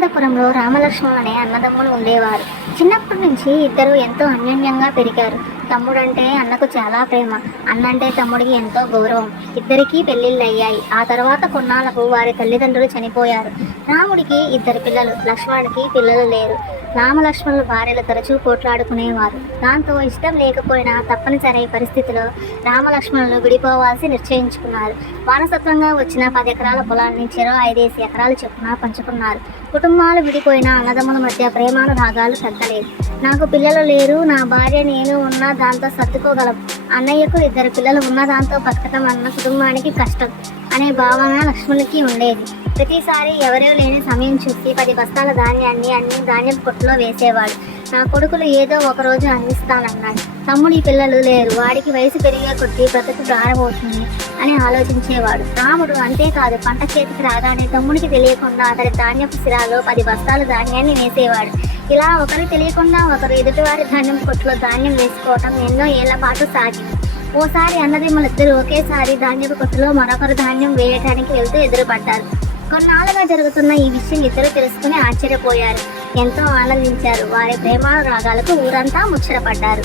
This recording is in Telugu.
హనుమంతపురంలో రామలక్ష్మణులు అనే అన్నదమ్ములు ఉండేవారు. చిన్నప్పటి నుంచి ఇద్దరు ఎంతో అన్యోన్యంగా పెరిగారు. తమ్ముడంటే అన్నకు చాలా ప్రేమ, అన్నంటే తమ్ముడికి ఎంతో గౌరవం. ఇద్దరికీ పెళ్లిళ్ళు అయ్యాయి. ఆ తర్వాత కొన్నాళ్లకు వారి తల్లిదండ్రులు చనిపోయారు. రాముడికి ఇద్దరు పిల్లలు, లక్ష్మణుడికి పిల్లలు లేరు. రామలక్ష్మణుల భార్యలు తరచూ పోట్లాడుకునేవారు. దాంతో ఇష్టం లేకపోయినా తప్పనిసరి పరిస్థితిలో రామలక్ష్మణులు విడిపోవాల్సి నిశ్చయించుకున్నారు. వారసత్వంగా వచ్చిన 10 ఎకరాల పొలాన్ని చెరో 5 ఎకరాలు చొప్పున పంచుకున్నారు. కుటుంబాలు విడిపోయిన అన్నదమ్ముల మధ్య ప్రేమానురాగాలు తగ్గలేదు. నాకు పిల్లలు లేరు, నా భార్య నేను ఉన్న దాంతో సర్దుకోగలం, అన్నయ్యకు 2 పిల్లలు ఉన్న దాంతో బతకటం అన్న కుటుంబానికి కష్టం అనే భావన లక్ష్మణునికి ఉండేది. ప్రతిసారి ఎవరూ లేని సమయం చూసి 10 బస్తాల ధాన్యాన్ని అన్ని ధాన్యం కొట్టులో వేసేవాడు. నా కొడుకులు ఏదో ఒకరోజు అందిస్తానన్నాడు. తమ్ముడి పిల్లలు లేరు, వాడికి వయసు పెరిగే కొద్దీ బ్రతుకు ప్రారంభమవుతుంది అని ఆలోచించేవాడు. రాముడు అంతేకాదు, పంట చేతికి రాగానే తమ్ముడికి తెలియకుండా అతడి ధాన్యపు సిరాలో 10 బస్తాల ధాన్యాన్ని వేసేవాడు. ఇలా ఒకరికి తెలియకుండా ఒకరు ఎదుటివారి ధాన్యం కొట్టులో ధాన్యం వేసుకోవటం ఎన్నో ఏళ్ల పాటు సాగింది. ఓసారి అన్నదమ్ములిద్దరూ ఒకేసారి ధాన్యపు కొట్టులో మరొకరు ధాన్యం వేయటానికి వెళ్తూ ఎదురుపడ్డారు. కొన్నాళ్ళుగా జరుగుతున్న ఈ విషయం ఇద్దరు తెలుసుకుని ఆశ్చర్యపోయారు, ఎంతో ఆనందించారు. వారి ప్రేమానురాగాలకు ఊరంతా ముచ్చటపడ్డారు.